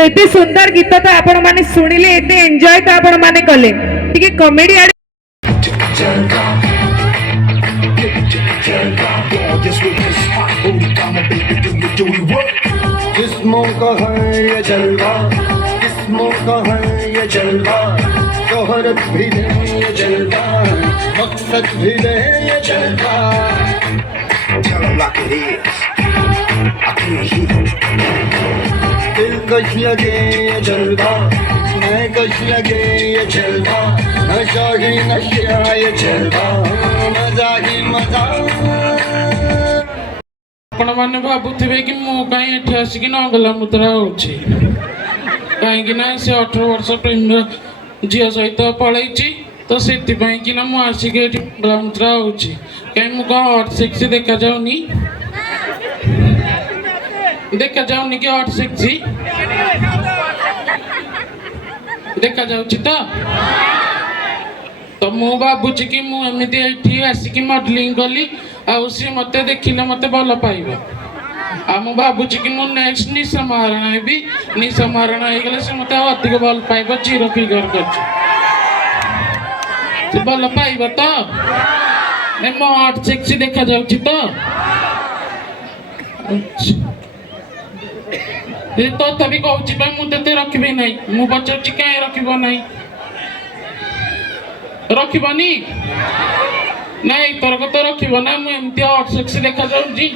तो इतने सुंदर गीत तो आपण माने सुनिले इतने एंजॉय तो आपण माने कले ठीक कॉमेडी जिस्मों का है ये जलवा, जिस्मों का है ये जलवा, शोहरत भी दे ये जलवा, मकसद भी दे ये जलवा। Tell 'em like it is. I can't hear. दिलकश लगे ये जलवा, महकश लगे ये जलवा, नशा ही नशा ये जलवा, मजा ही मजा। आपण मैंने भावुवे कि मु कहीं एठी आसिक नगला मुद्रा होची कहीं ना से 18 वर्ष प्रेम झील सहित पलैची तो से कि ना मु आसिक एठी नगला मुद्रा होची कहीं मु कौन हट सेक्सी देखा जाऊनी कि हट सेक्सी देखा जाउची तो मु भावुची कि मु एमती एठी आसिक मॉडलिंग कली आउ सी मत देखिले मत भल पाइब आ मु भावुची कि मु नेक्स्ट निशा महाराणा हेबी निशा महाराणा ହେଇଗଲେ से मत अधिक भल पाइब जीरो फिगर करछ से भल पाइब तो मैं मो आर्ट सेक्सी देखा जाउची तो ये तो तभी कहूची भाई मु तेते रखबी नहीं मु बचाउची काहे रखिबो नहीं रखिबनी नहीं तोरक तो रखिब ना मु एमती हट सेक्सी देखा जाउची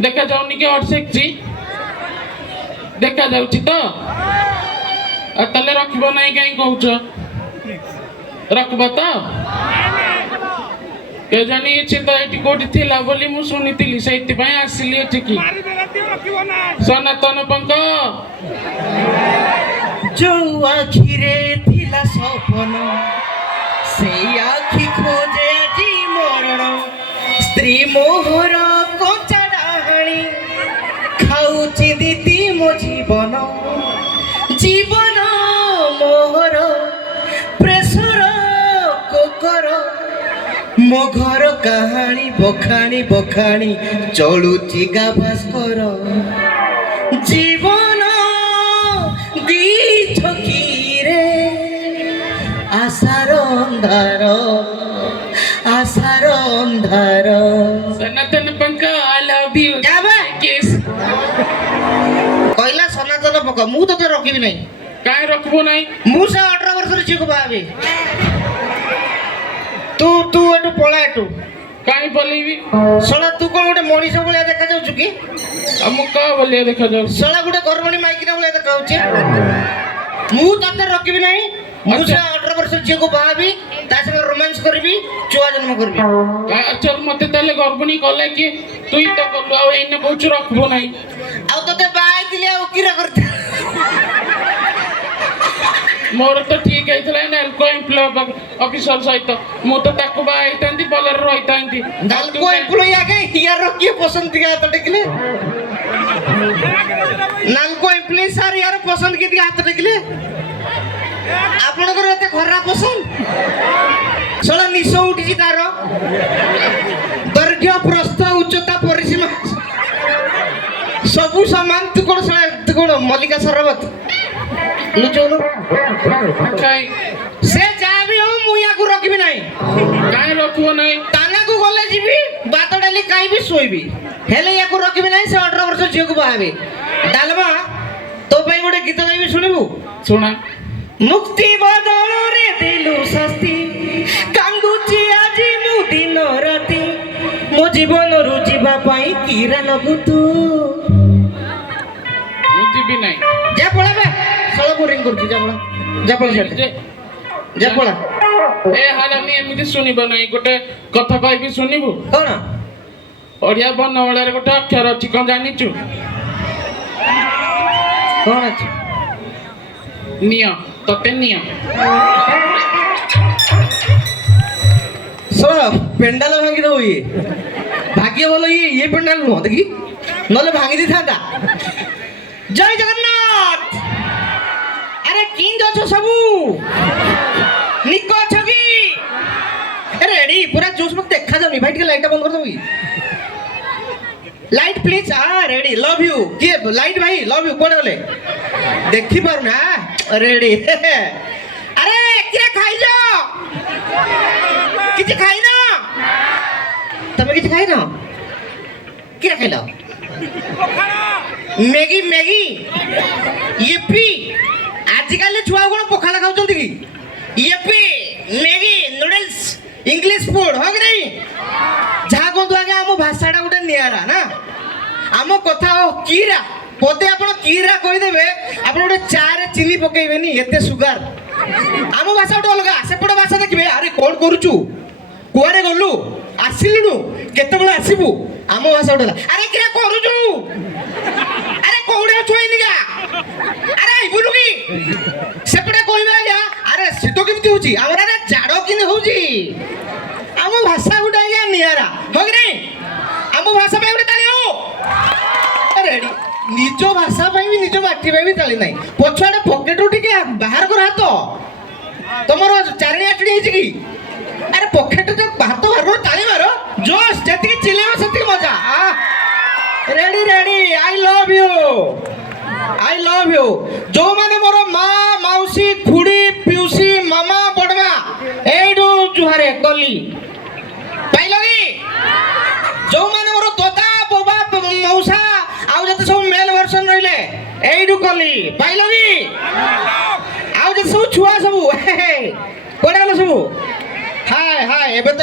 देखा जाउनी कि हट सेक्सी देखा जाउची तो तले रखिब नहीं काई कहूछ रखब तो के जानी इछि तो एटी कोठी थिला बोली मु सुनितिली सेति पय आसिली एठी की सनातन पंक जो आखिरे थिला सपन से आखि खोजे आजी मरण स्त्री मोहर कंचा डाहाणी खाऊची दीदी मो जीवन जीवन मोहर प्रेसर कोकर मो घर कहानी बखाणी बखाणी चलुची गा भास्कर जीवन दी थकीरे आशार अंधार सनातन पंक आई लव यू किस कहला सनातन पंक मु तो रखिबी नहीं काहे रखबो नहीं मु से 18 वर्ष रे को बाबे तू तू एटू पळा एटू काहे बोलीबी सळा तू कोन गोटे मनीष भलिया देखा जाउछु की हम का बोलिया देखा जाउ सळा गोटे गर्भणी माइकिना भलिया देखा जाउछे मु तते रखिबी नहीं मु से 18 वर्ष झियो को बाबी ता संग रोमांस करबी छुआ जन्म करबी अच्छा मते ताले गर्भणी कले कि तुई तो कलु आ एने कहूछु रखबो नहीं आ तते बाय दिले आ किरा करते मोर तो ठीक है नालको एम्प्लॉय ऑफिसर सहित मु तो ताको बाइतांती बलर रहितांती नालको एम्प्लॉय आगे हियर रखिए पसंद दिया हाथ टेकले नालको एम्प्लॉय सर यार पसंद की दिया हाथ टेकले आपण को एते खरा पसंद सला निशो उठी तार दैर्घ्य प्रस्थ उच्चता परिसीमा सबु समान तू कोन मल्लिका सरबत लुचोनो काई से जाबी हो मुया को रखबी नहीं काई रखबो नहीं ताना को गले जीबी बात डाली काई भी सोईबी हेले या को रखबी नहीं से 18 वर्ष झियो को बाबे डालमा तो पई गोटे गीत गाइबी सुनिबू सुना मुक्ति बदल रे दिलु सस्ती कांदुची आजी मु दिन राती मो जीवन रु जीवा पई कीरा नबु तू मुझे भी नहीं जा पळा बे सळा बोरिंग करती जा पळा जा पळा ए हाल मी एमिति सुनिबो नहीं गोटे कथा कहबी सुनिबू कोन ओडिया बनवळारे गोटे अक्षर अछि कोन जानिचु कोन अछि निय तते निय सळा पेंडाल भांगी दो ये भाग्य बोलो ये पेंडाल नो देखी नले भांगी दी थांदा जय जगन्नाथ अरे किंग जो सबू निको छगी अरे रेडी पूरा जोश मत देखा जाओ भाई ठीक लाइट बंद कर दो लाइट प्लीज हाँ रेडी लव यू किए लाइट भाई लव यू कोड़े बोले देखी पार ना रेडी अरे क्या खाई जाओ किसी खाई ना तमें किसी खाई ना क्या खाइल मैगी मैगी येपी आजिकल छुआ कौन पखाला खाऊं कि Yippee Maggi noodles English food हो कि नहीं जहाँ कहतु आगे आम भाषाटा गोटे निरा ना आम कथा कीरा पदे आप कीरा कहीदेवे आप गोटे चा चीनी पकेबेनी एते सुगार आम भाषा गोटे अलग सेपटे भाषा देखिए अरे कौन करुचु कुआरे गलु आसिलु केते आसबु आम भाषा गोटे अरे क्या करुचु अरे कौड़े छुईनिका अरे बुलु कि सेपटे कहबे आज्ञा अरे शीत केमती होची आमर अरे जाड़ कि होची आम भाषा गोटे आज्ञा निरा हो कि नहीं आम भाषा पे गोटे ताली हो रेडी निज भाषा भी निज माटी भी ताली ना पछुआड़े पकेटू टिके बाहर कर हाथ तुम चारिणी आठड़ी है कि अरे पकेट जो हाथ बाहर कर ताली मारो जोश जी चिल्लाव से मजा ready ready I love you जो माने मोर माँ मौसी खुड़ी पिउसी मामा बड़मा एडू जुहारे कली पाइल कि जो माने मोर दादा बोबा मौसा आउ जते सब मेल वर्सन रहिले एडू कली पाइल कि आउ जते सब छुआ सब कोडा गलो सब हाय हाय एबे तो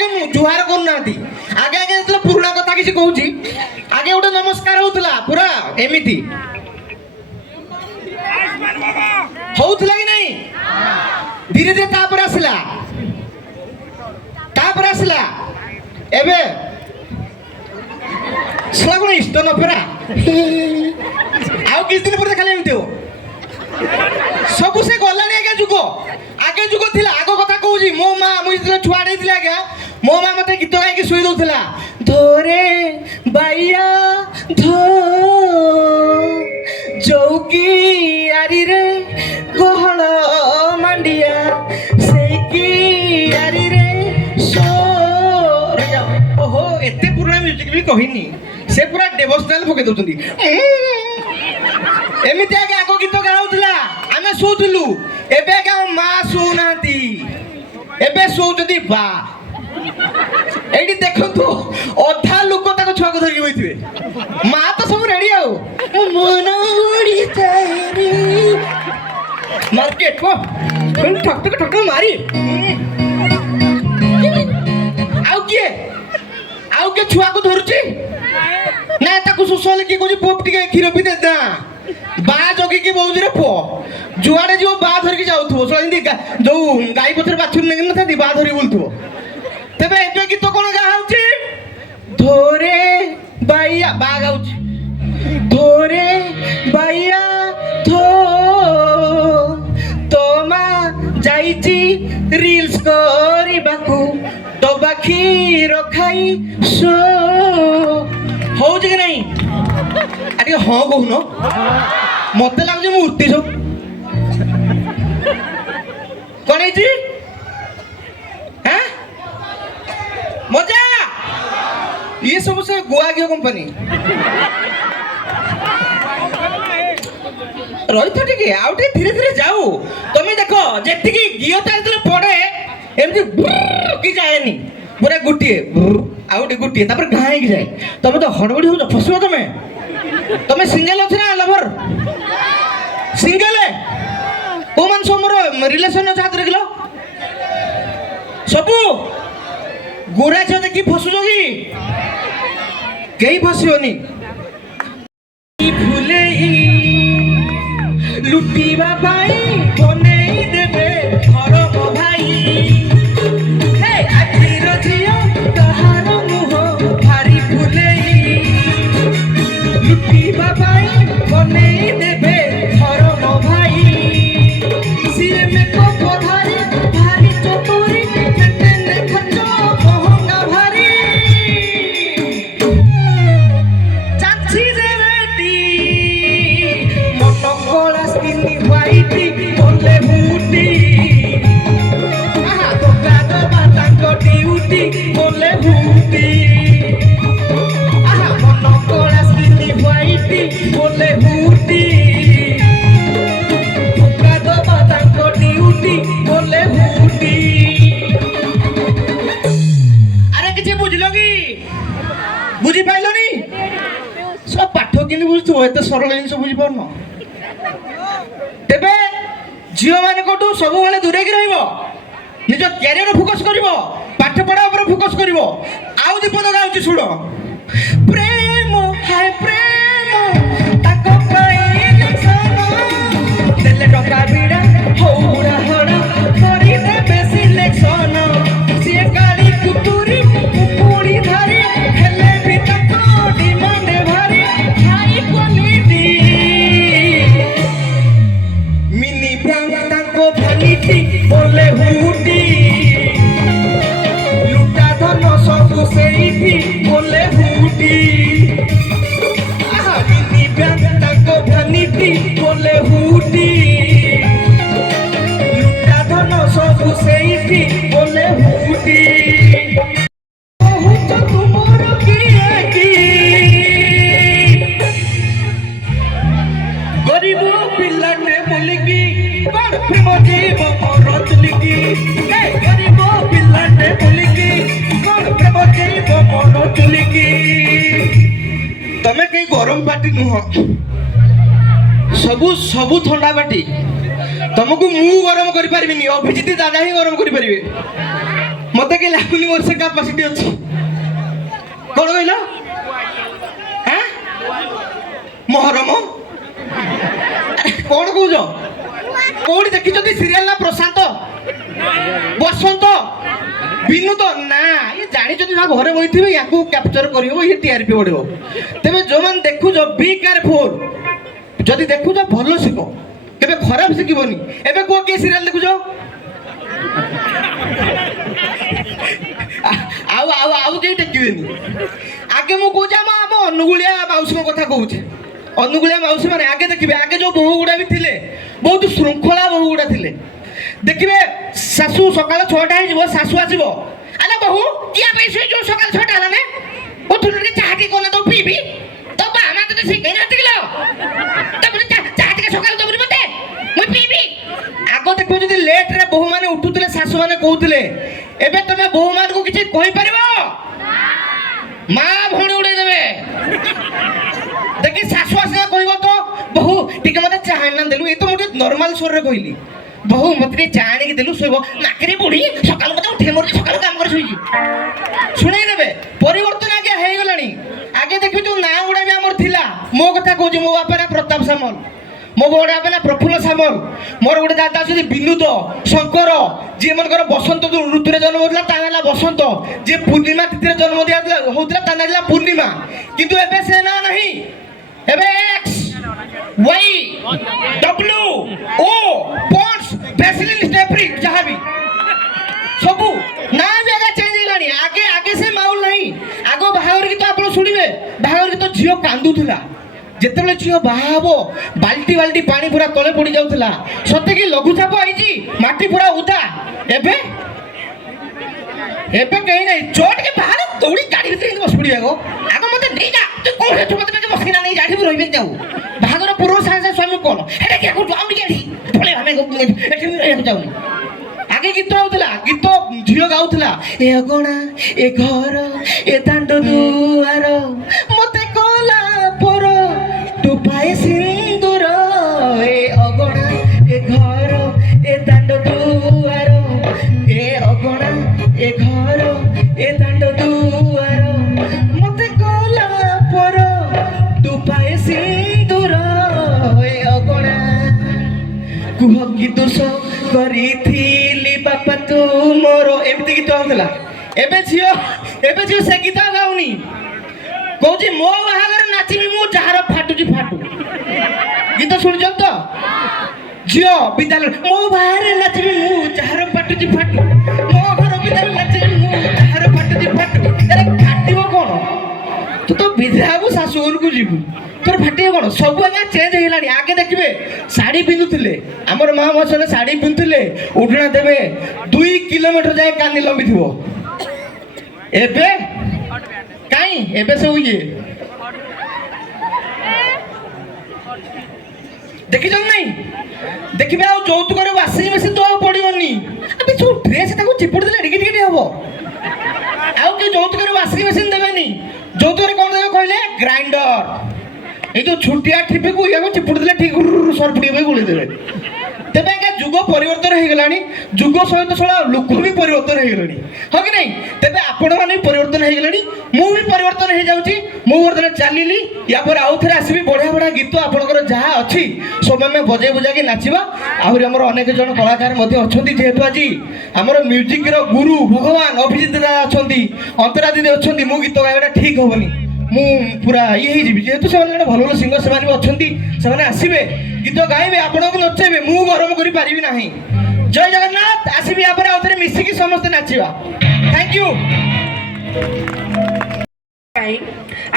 के जुहार करनाती आगे आगे जते पुराना कथा किसी कहूची आगे गोटे नमस्कार होतला पूरा एमिति होतला कि नहीं धीरे धीरे तापर आसला एबे सला कोन इष्ट न फेरा आउ किस दिन पर खाली एमिति हो सब से गलानी आगे जुग थिला आगो कथा कहूची मो मां मुई जते छुआडे थिला आगे मो मां मते गीत गाई के सुई दउथिला धोरे बाइया धो चौकी आरी रे गहळ मांडिया सेकी आरी रे सो ओहो एते पुराना म्यूजिक भी कहिनी से पूरा डिवोशनल पके दउछंती एमिति आगे आगो गीत गाउथिला आमे सोथलु एबे का मां सुनाती एबे सोचती बा एडी देखंतु अधा लोक ताको छुआ को धरि होइथिबे मां तो सब रेडी आउ मन उड़ी जाई मार्केट को ठक ठक ठक मारी आउ के छुआ को धरुची ना ताको सुसले की कोजी पोप टिके खीर पी दे ना बा जगी की बहु रे पो जुआड़े जो बा धर के जाउथो सो इंदी जो गाई पथर बाछुर ने न था बा धरी बोलथो तबे एबे गीत कोन गा होची धोरे बाइया बा गाउची धोरे बाइया थो तोमा जाईची रील्स करी बाकू तो बाखी रखाई सो होउची कि नहीं अरे हाँ कहून मत लगुच मूर्ति सब कौन है मजा ये सब से गोवा गियो कंपनी रही तो ठीक है आउ धीरे धीरे जाऊ तुम्हें देखो जी गियो तो पड़े एमती की जाएनी पूरा गोटे आउटे गोटे गाँ की जाए तुम तो हड़बड़ी हो फसब तुम्हें सिंगल अच्छे ना लवर सिंगल को मान सब मोर रिलेशन अच्छा देख लो सबू गोरा झील देखी फसुच कि कहीं फसोनी भूले लुटिबा पाई बनेई देबे घर को भाई हे आखिर झियो कहार मुह भारी भूले लुटिबा पाई बनेई देबे घर को भाई सिए में को पधारे भारी चतुरी नेटे खचो महंगा भारी चाची देवेटी मोटो कोला स्किनी वाइटी बोले बूटी आहा तो गादो बाता को ड्यूटी बोले बूटी आहा मोटो ବୁଝୁଥିବ ଏତେ ସରଳ ଜିନିଷ ବୁଝିପାରୁନ ତେବେ ଝିଅମାନଙ୍କଠୁ ସବୁବେଳେ ଦୂରେଇକି ରହିବ ନିଜ କ୍ୟାରିୟର ଫୋକସ୍ କରିବ ପାଠ ପଢ଼ା ଉପରେ ଫୋକସ୍ କରିବ ଆଉ ଦି ପଦ ଗାଉଛି ଶୁଣ ପ୍ରେମ ହାୟ ପ୍ରେମ ତାଙ୍କ ପାଇଁ ଇଲେକ୍ସନ ଦେଲେ ଟଙ୍କା ଭିଡ଼ା ହଉ ବୁଢ଼ା ହଡ଼ା କରିଦେବେ ସିଲେକ୍ସନ ସିଏ ଗାଡ଼ି କୁତୁରି କୁକୁଡ଼ି ଧରି ହେଲେ ବି ତାଙ୍କ ଡିମାଣ୍ଡ ଭାରି ହାଇ କ୍ୱାଲିଟି ମିନି ବ୍ରାଣ୍ଡ ତାଙ୍କ ଭାଲିଟି ବୋଲେ ହୁଟି ଲୁଟା ଧନ ସବୁ ସେଇଠି ବୋଲେ ହୁଟି ମିନି ବ୍ରାଣ୍ଡ ତାଙ୍କ ଭାଲିଟି ବୋଲେ ହୁଟି ଲୁଟା ଧନ ସବୁ ସେଇଠି ବୋଲେ ହୁଟି ବହୁତ ତୁମର କିଏ କି ଗରିବ ପିଲାଟେ ବୋଲିକି କଣ ପ୍ରେମ ଜୀବ ମୋର ଚୁଲିକି ଗରିବ ପିଲାଟେ ବୋଲିକି କଣ ପ୍ରେମ ଜୀବ ମୋର ଚୁଲିକି ତମେ କେହି ଗରମ ପାଟି ନୁହଁ ସବୁ ସବୁ ଥଣ୍ଡା ପାଟି ତମକୁ ମୁଁ ଗରମ କରିପାରିବିନି ଅଭିଜିତ ଦାଦା ହିଁ ଗରମ କରିପାରିବେ ମତେ କେହି ଲାଗୁନି ମୋର ସେ କାପାସିଟି ଅଛି କଣ କହିଲ ମହରମ କଣ କହୁଛ କୋଉଠି ଦେଖିଛନ୍ତି ସିରିଏଲ ନା ପ୍ରଶାନ୍ତ ବସନ୍ତ ବିନୋଦ ନା ଇଏ ଜାଣିଛନ୍ତି ନା ଘରେ ବଇଥିବେ ୟାକୁ କ୍ୟାପଚର କରିବ ଇଏ ଟିଆରପି ବଢିବ ତେବେ ଯୋଉମାନେ ଦେଖୁଛ ବି କେୟାରଫୁଲ ଯଦି ଦେଖୁଛ ଭଲ ଶିଖ କେବେ ଖରାପ ଶିଖିବନି ଏବେ କୁହ କିଏ ସିରିଏଲ ଦେଖୁଛ ଆଉ ଆଉ ଆଉ କେହି ଟେକିବେନି ଆଗେ ମୁଁ କହୁଛି ଆମ ଅନୁଗୁଳିଆ ମାଉସୀଙ୍କ କଥା କହୁଛି ଅନୁଗୁଳିଆ ମାଉସୀ ମାନେ ଆଗେ ଦେଖିବେ ଆଗେ ଯୋଉ ବୋହୁ ଗୁଡା ବି ଥିଲେ ବହୁତ ଶୃଙ୍ଖଳା ବୋହୁ ଗୁଡା ଥିଲେ ଦେଖିବେ ଶାଶୁ ସକାଳ 6ଟା ହେଇଯିବ ଶାଶୁ ଆସିବ ଆରେ ବୋହୁ କିଆ ପାଇଁ ଶୋଇ ଯୋଉ ସକାଳ 6ଟା ହେଲାନେ ଉଠୁନୁ ଟିକେ ଚାହା ଟିକେ କୋନା ଦଉ ପିଇବି ତ ବାମା ତତେ ଶିଖେଇ ନାହାନ୍ତି କିଲୋ ତାପରେ ଚାହା ଟିକେ ସକାଳ ଦବୁନି ମତେ ମୁଁ ପିଇବି ଆଗ ଦେଖିବ ଯଦି ଲେଟ୍ ରେ ବୋହୁ ମାନେ ଉଠୁଥିଲେ ଶାଶୁ ମାନେ କହୁଥିଲେ ଏବେ ତମେ ବୋହୁ ମାନଙ୍କୁ କିଛି କହିପାରିବ ମା ଭଉଣୀ ଉଡେଇ ଦେବେ ଦେଖି ଶାଶୁ ଆସିଲା କହିବ ତ ବୋହୁ ଟିକେ ମତେ ଚାହା ଆଣି ଦେଲୁ ଏ ତ ମୁଁ ଟିକେ ନର୍ମାଲ ସ୍ୱରରେ କହିଲି ବୋହୁ ମତେ ଟିକେ ଚାହା ଆଣିକି ଦେଲୁ ଶୋଇବ ନାକରେ ବୁଢୀ ସକାଳୁ ମତେ ଉଠେଇ ମରୁଛି ସକାଳୁ କାମ କରି ଶୋଇଛି ଶୁଣେଇ ଦେବେ ପରିବର୍ତ୍ତନ ଆଜ୍ଞା ହେଇଗଲାଣି ଆଗେ ଦେଖିବି ଯୋଉ ନାଁ ଗୁଡା ବି ଆମର ଥିଲା ମୋ କଥା କହୁଛି ମୋ ବାପା ନା ପ୍ରତାପ ସାମଲ ମୋ ବଡ ବାପା ନା ପ୍ରଫୁଲ୍ଲ ସାମଲ ମୋର ଗୋଟେ ଦାଦା ଅଛନ୍ତି ବିନୋଦ ଶଙ୍କର ଯିଏ ମନେକର ବସନ୍ତ ଋତୁରେ ଜନ୍ମ ହଉଥିଲା ତା ନାଁ ହେଲା ବସନ୍ତ ଯିଏ ପୂର୍ଣ୍ଣିମା ତିଥିରେ ଜନ୍ମ ଦିଆଥିଲା ହଉଥିଲା ତା ନାଁ ହେଲା ପୂର୍ଣ୍ଣିମା କିନ୍ତୁ ଏବେ ସେ ନାଁ ନାହିଁ ଏବେ ଏକ୍ସ ୱାଇ ଡବ୍ଲ୍ୟୁ ଓ ପଣ୍ଡସ୍ ଭେସଲିନ୍ ଷ୍ଟେଫ୍ରି ଯାହାବି ସବୁ ନା ବି ଆଗେ ଚେଞ୍ଜ ହେଇଗଲାଣି ଆଗେ ଆଗେ ସେ ମାଉଲ ନାହିଁ ଆଗ ବାହାଘର ଗୀତ ଆପଣ ଶୁଣିବେ ବାହାଘର ଗୀତ ଝିଅ କାନ୍ଦୁଥିଲା ଯେତେବେଳେ ଝିଅ ବାହା ହବ ବାଲ୍ଟି ବାଲ୍ଟି ପାଣି ପୁରା ତଳେ ପଡି ଯାଉଥିଲା ସତେକି ଲଘୁଚାପ ହେଇଛି ମାଟି ପୁରା ଉଦା ଏବେ ଏବେ କେହି ନାହିଁ ଚ ଟିକେ ବାହାରେ ଦୌଡ଼ି ଗାଡି ଭିତରେ ବସି ପଡିବାକୁ ଆଗ ମତେ ନେଇଯା ତୁ କୋଉଠି ଅଛୁ ମତେ ଟିକେ ବସିନା ନେଇ ଗାଡି ରହିବେ ଯାଉ ବାହାଘର ପୂର୍ବ ସାଙ୍ଗେ ସାଙ୍ଗେ ସ୍ୱାମୀ କଣ ଏଟା କିଏ କରୁଛୁ ଆଉ ଟିକେ ପଳେଇ ଆମେ ଏଠି ରହିବାକୁ ଯାଉନି ଆଗେ ଗୀତ ହଉଥିଲା ଗୀତ ଝିଅ ଗାଉଥିଲା ଏ ଅଗଣା ଏ ଘର ଏ ଦାଣ୍ଡ ଦୁଆର ମତେ କଲା ପର ତୁ ପାଏ ସିନ୍ଦୁର ଏ ଅଗଣା ଏ ଘର ଏ ଦାଣ୍ଡ ଦୁଆର ଏ ଅଗଣା ଏ ଘର ଏ ଦାଣ୍ଡ ଦୁଆର ମତେ କଲା ପର ତୁ ପାଏ ସିନ୍ଦୁର ଏ ଅଗଣା କୁହ କି ଦୋଷ କରିଥିଲି ବାପା ତୁ ମୋର ଏମିତି ଗୀତ ହଉଥିଲା ଏବେ ଝିଅ ସେ ଗୀତ ଗାଉନି କହୁଛି ମୋ ବାହାଘରେ ନାଚିବି ମୁଁ ଯାହାର ଫାଟୁଛି ଫାଟୁ ଗୀତ ଶୁଣିଛ ତ ଝିଅ ବିଦ୍ୟାଳୟ ମୋ ବାହାରେ ନାଚିବି ମୁଁ ଯାହାର ଫାଟୁଛି ଫାଟୁ ମୋ ଘର ବିଦ୍ୟାଳୟ ନାଚିବି ମୁଁ ଯାହାର ଫାଟୁଛି ଫାଟୁ ଆରେ ଫାଟିବ କଣ ତୁ ତ ବିଧା ହବୁ ଶାଶୁ ଘରକୁ ଯିବୁ ତୋର ଫାଟିବ କଣ ସବୁ ଆଜ୍ଞା ଚେଞ୍ଜ ହେଇଗଲାଣି ଆଗେ ଦେଖିବେ ଶାଢୀ ପିନ୍ଧୁଥିଲେ ଆମର ମା ମାନେ ଶାଢୀ ପିନ୍ଧୁଥିଲେ ଉଢଣା ଦେବେ 2 କିଲୋମିଟର ଯାଏ କାନି ଲମ୍ବିଥିବ ଏବେ କାଇଁ ଏବେ ସବୁ ଇଏ ଦେଖିଛନ୍ତି ନାଇଁ ଦେଖିବେ ଆଉ ଯୌତୁକରେ ୱାସିଂ ମେସିନ୍ ଦେବାକୁ ପଡିବନି ଏବେ ସବୁ ଡ୍ରେସ୍ ତାକୁ ଚିପୁଡ଼ି ଦେଲେ ଟିକେ ଟିକେ ହବ ଆଉ କେହି ଯୌତୁକରେ ୱାସିଂ ମେସିନ୍ ଦେବେନି ଯୌତୁକରେ କଣ ଦେବେ କହିଲେ ଗ୍ରାଇଣ୍ଡର ଏଇ ଯୋଉ ଛୋଟିଆ ଠିପିକୁ ଇଆକୁ ଚିପୁଡ଼ି ଦେଲେ ଠିକ ସରପୁଡ଼ି ପାଇଁ ଗୋଳି ଦେବେ। ତେବେ ଆଜ୍ଞା ଯୁଗ ପରିବର୍ତ୍ତନ ହେଇଗଲାଣି, ଯୁଗ ସହିତ ଶଳା ଲୋକ ବି ପରିବର୍ତ୍ତନ ହେଇଗଲେଣି, ହଁ କି ନାହିଁ? ତେବେ ଆପଣମାନେ ବି ପରିବର୍ତ୍ତନ ହେଇଗଲେଣି, ମୁଁ ବି ପରିବର୍ତ୍ତନ ହେଇଯାଉଛି। ମୁଁ ବର୍ତ୍ତମାନ ଚାଲିଲି, ୟା ପରେ ଆଉ ଥରେ ଆସିବି ବଢ଼ିଆ ବଢ଼ିଆ ଗୀତ ଆପଣଙ୍କର ଯାହା ଅଛି ସବୁ ଆମେ ବଜେଇ ବୁଝାକି ନାଚିବା। ଆହୁରି ଆମର ଅନେକ ଜଣ କଳାକାର ମଧ୍ୟ ଅଛନ୍ତି, ଯେହେତୁ ଆଜି ଆମର ମ୍ୟୁଜିକର ଗୁରୁ ଭଗବାନ ଅଭିଜିତ ଦା ଅଛନ୍ତି, ଅନ୍ତରା ଦିଦି ଅଛନ୍ତି। ମୁଁ ଗୀତ ଗାଇବାଟା ଠିକ୍ ହବନି, ମୁଁ ପୁରା ଇଏ ହେଇଯିବି, ଯେହେତୁ ସେମାନେ ଜଣେ ଭଲ ଭଲ ସିଙ୍ଗର ସେମାନେ ବି ଅଛନ୍ତି, ସେମାନେ ଆସିବେ ଗୀତ ଗାଇବେ, ଆପଣଙ୍କୁ ନଚେଇବେ, ମୁଁ ଗରମ କରିପାରିବି ନାହିଁ। ଜୟ ଜଗନ୍ନାଥ। ଆସିବି ୟା ପରେ ଆଉ ଥରେ ମିଶିକି ସମସ୍ତେ ନାଚିବା। Thank you.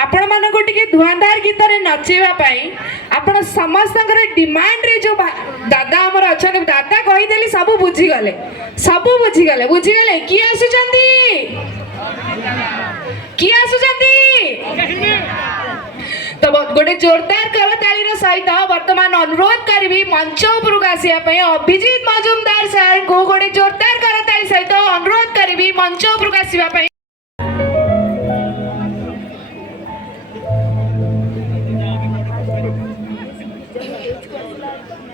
ଆପଣମାନଙ୍କୁ ଟିକେ ଧୂଆଁଧାର ଗୀତରେ ନଚେଇବା ପାଇଁ ଆପଣ ସମସ୍ତଙ୍କର ଡିମାଣ୍ଡରେ ଯୋଉ ଦାଦା ଆମର ଅଛନ୍ତି, ଦାଦା କହିଦେଲି ସବୁ ବୁଝିଗଲେ, ସବୁ ବୁଝିଗଲେ। ବୁଝିଗଲେ? କିଏ ଆସୁଛନ୍ତି? କିଏ ଆସୁଛନ୍ତି? ତ ଗୋଟେ ଜୋରଦାର କରତାଳିର ସହିତ ବର୍ତ୍ତମାନ ଅନୁରୋଧ କରିବି ମଞ୍ଚ ଉପରକୁ ଆସିବା ପାଇଁ ଅଭିଜିତ ମଜୁମଦାର ସାର୍ଙ୍କୁ ଗୋଟେ ଜୋରଦାର କରତାଳି ସହିତ ଅନୁରୋଧ କରିବି ମଞ୍ଚ ଉପରକୁ ଆସିବା ପାଇଁ।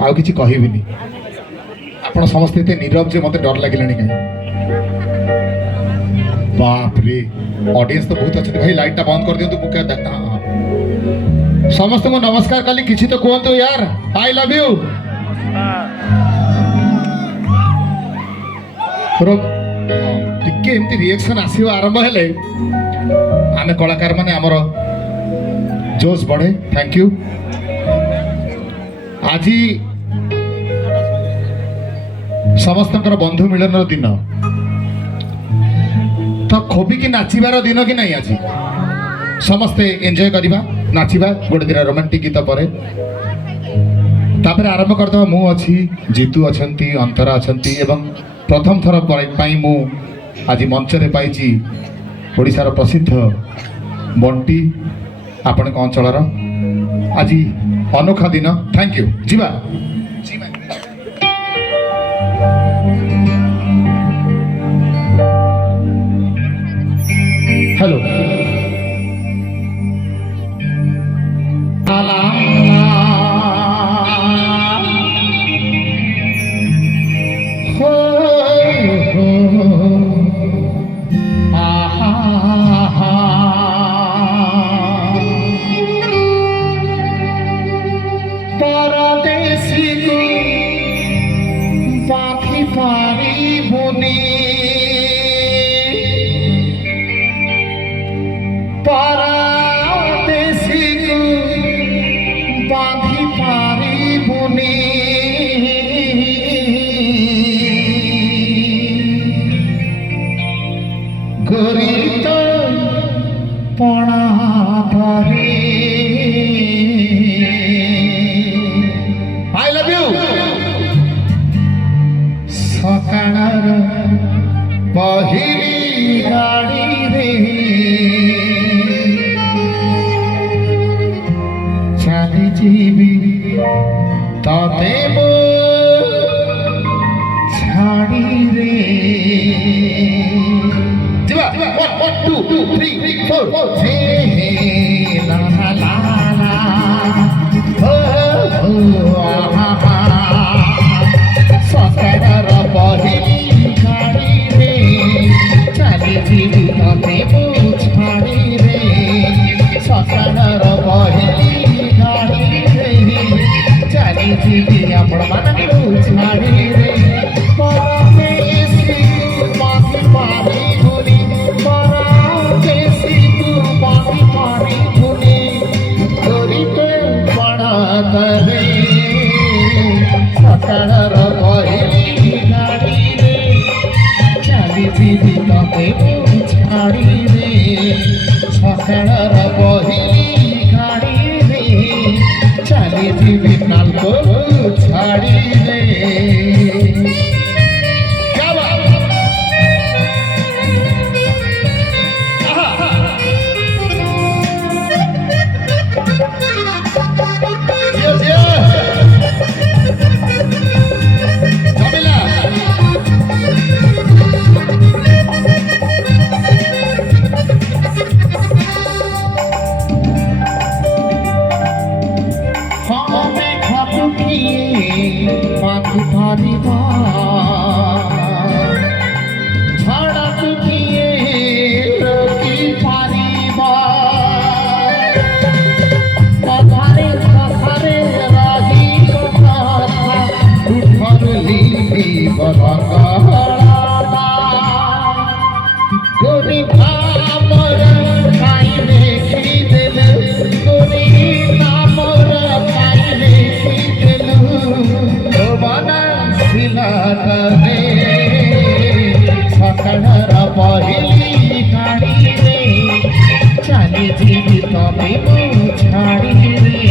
ଆଉ କିଛି କହିବିନି। ଆପଣ ସମସ୍ତେ ଏତେ ନିରବ ଯେ ମତେ ଡର ଲାଗିଲାଣି କାହିଁ। ବାପରେ ऑडियंस तो बहुत अच्छे भाई लाइट टा बंद कर दियंतु मुके समस्त को नमस्कार कली किछि तो कहंतु यार आई लव यू टिके एमती रिएक्शन आसीबा आरंभ हेले आमे कलाकार माने हमर जोश बढ़े। Thank you. आज समस्त बंधु मिलन दिन तो खोबी की नाचिबार दिन कि नहीं आज समस्ते एंजॉय करिबा नाचिबा गोटे दिन रोमांटिक गीत पर तापर आरंभ करदबा। मु अछि जीतू अछंती अंतरा अछंती एवं प्रथम थर पाई मु आज मंच रे पाइची ओडिशार प्रसिद्ध बंटी आपण अंचलर आज अनोखा दिन। Thank you. जीवा हेलो परदेसी को बाकी पारी बुनी परदेसी को बाकी पारी बुनी गोरी तो पणा धरे। I love you. सकाळर पहिली गाडी रे चाली जीवी तते मो छाडी रे। जीवा 1 2 3 4 हे ला ला ला हो सकाळर पहिली गाडी रे चाली जीवी तते मो छाडी रे। सकाळर पहिली गाडी रे चाली जीवी आपण मानकु छाडी रे। परदेसी बाकी पारी भुनी परदेसी तू बाकी पारी भुनी गोरी तो बड़ा तरे सकाळर पहिली गाडी रे चाली जीवी तते मो छाडी रे। सकाळर पहिली गाडी रे चाली जीवी नालको छाडी रे। क्या बात yes yes Jamila पारिबा झड़क किए रोकी पारिबा कथारे कथारे राही कथा उठर लीली बरगड़ा गोरी भामर खाइले खीदेल गोरी नामर खाइले खीदेल ओ बना सिलातरे सकाळर पहिली गाडीरे चाली जीवी तमे मु छाडीरे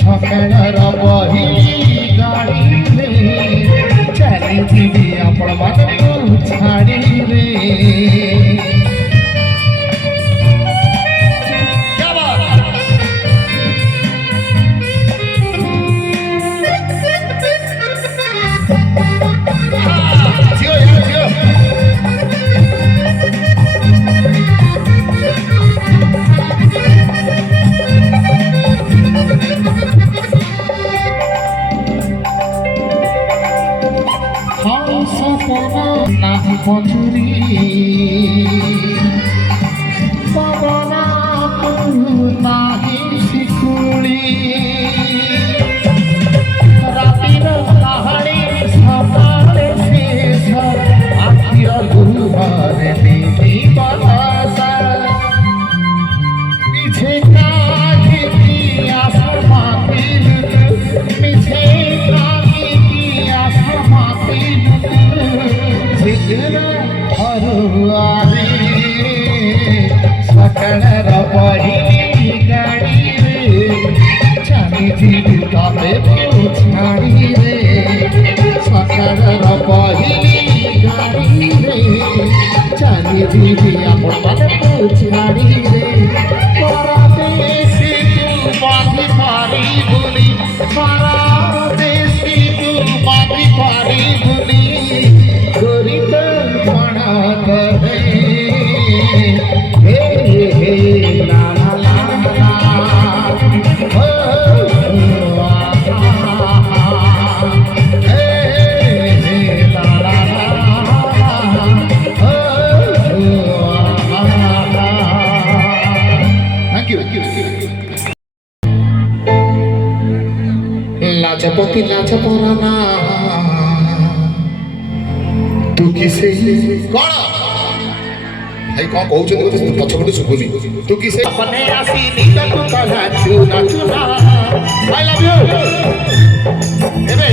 सकाळर पहिली गाडीरे चाली जीवी आपण ମାନଙ୍କୁ ଛାଡ଼ିରେ नाही पचुरी पवना नाही शिकुळी रातीर काहाणी सकाळे शेष आखिर गुरुवारे देवी बलासा मिछे काहे की आशा मातील मिछे काहे की आशा मातील हरुआरे सकाळर पहिली गाडीरे चाली जीवी तमे छाडीरे सकाळर पहिली गाडीरे चाली जीवी आपण ମାନଙ୍କୁ छाडीरे परदेशी तू बांधी पारी बुली परदेशी तू बांधी पारी बुली गोरित मना करे हे हे ला ला ला ला हो हे हे ला ला ला हो थैंक यू लाजपति लाजपराना तू किसे कौन भाई कौन कहू छे पछपटे सुबुनी तू किसे अपने आसी नीला तू कला चुना चुना आई लव यू एबे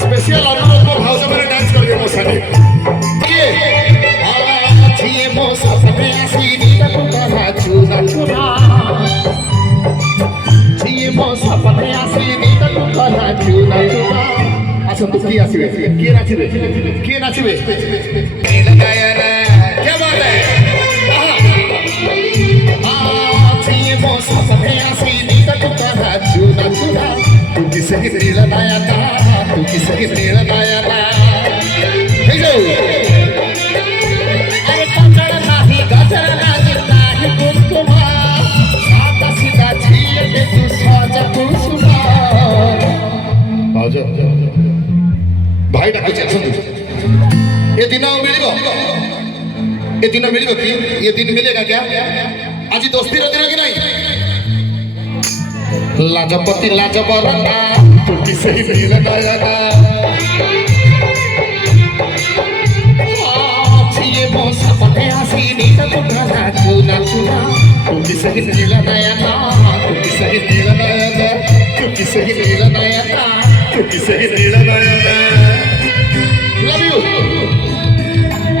स्पेशल अनुरोध को भाव से मेरे डांस कर दे मो साथे ये आज ये मो सपने आसी नीला तू कला चुना चुना ये मो सपने आसी नीला तू कला चुना चुना आसंतु किए आसिबे किए नाचिबे लगाया ना क्या बात है ये मो सपने आसी नीला तू कला चुना चुना तू किसे ही लगाया था तू किसे ही लगाया था हे जो अरे पकड़ नाही गजर नाही कुमकुमा सादा सीधा झील के तू सजा कुसुमा आजा भाई डाक ये दिन मिलिबो कि ये दिन मिलेगा क्या आज दोस्ती रो दिन कि नहीं लाजपति लाजबरना तू किसे ही दिल लगाया ये मो सपने आसी नीला तू कला चुना चुना तू किसे ही दिल लगाया तू किसे ही दिल लगाया तू किसे ही दिल लगाया तू किसे ही दिल लगाया लव यू